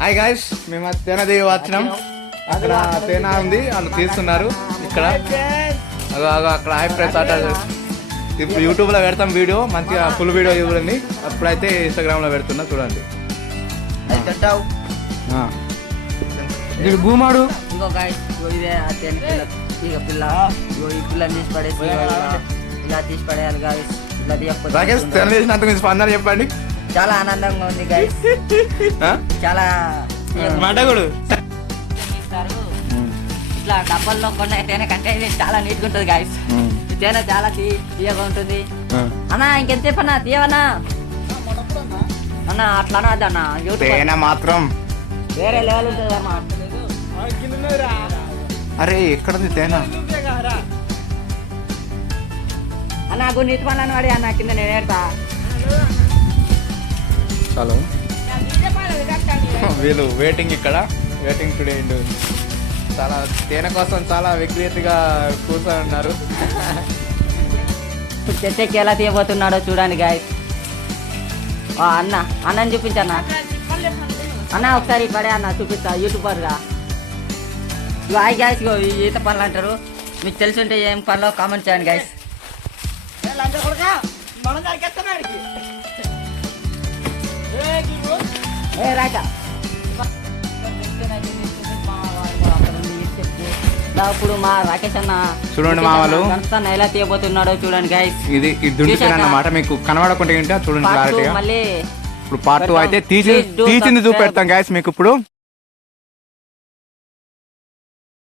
Hi guys, మేము తేనదేవి వచ్చినాం. అక్కడ తేనా ఉంది, వాళ్ళు తీస్తున్నారు. ఇక్కడ అక్కడ హాయ్ ఫ్రెండ్స్ ఆట. ఇప్పుడు యూట్యూబ్లో పెడతాం వీడియో, మంచిగా ఫుల్ వీడియో చూడండి. అప్పుడైతే ఇన్స్టాగ్రామ్లో పెడుతున్నా, చూడండి. భూమాడు ఇంకో గాయస్ ఇదే ఇక పిల్ల ఈ పిల్లని తీసి పడేసి ఇలా తీసి పడేయాలి గాయస్. ఇలా తీయకపోతే స్పందన చెప్పండి. చాలా ఆనందంగా ఉంది గాయస్. చాలా మాటగుడు ఇట్లా డబ్బాల్లో కొన్న తేనె కంటే ఇది చాలా నీట్గా ఉంటుంది గాయస్. తేనె చాలా తీయగా ఉంటుంది అన్న. ఇంకెంతసేపు అన్నా తీయవన్నా అన్న, అట్లా అన్న. తేనె మాత్రం వేరే లెవెల్ ఉంటుంది అమ్మా. అరే ఎక్కడుంది తేనె అన్న? నీటి పనులను వాడి అన్న కింద నేను ఏడతా. హలో, వీళ్ళు వెయిటింగ్, ఇక్కడ వెయిటింగ్ టుడే. చాలా తేనె కోసం చాలా వ్యక్తిగతంగా కూర్చొని ఉన్నారు. ఇప్పుడు చర్చకి ఎలా తీయబోతున్నాడో చూడండి గాయస్. అన్న అన్నని చూపించన్నా అన్న, ఒకసారి పడే అన్న చూపిస్తా యూట్యూబర్గా. హాయ్ గాయస్, ఈత పనులు అంటారు. మీకు తెలిసి ఉంటే ఏం పనులు కామెంట్ చేయండి గాయస్. రాక ఇప్పుడు మా రాకేష్ అన్న చూడండి, మా వాళ్ళు ఎలా తీయబోతున్నాడో చూడండి గైస్. ఇది అన్నమాట, మీకు కనబడకుంటే చూడండి క్లారిటీగా. మళ్ళీ ఇప్పుడు పార్ట్ 2 అయితే తీసింది చూపెడతాం గైస్ మీకు. ఇప్పుడు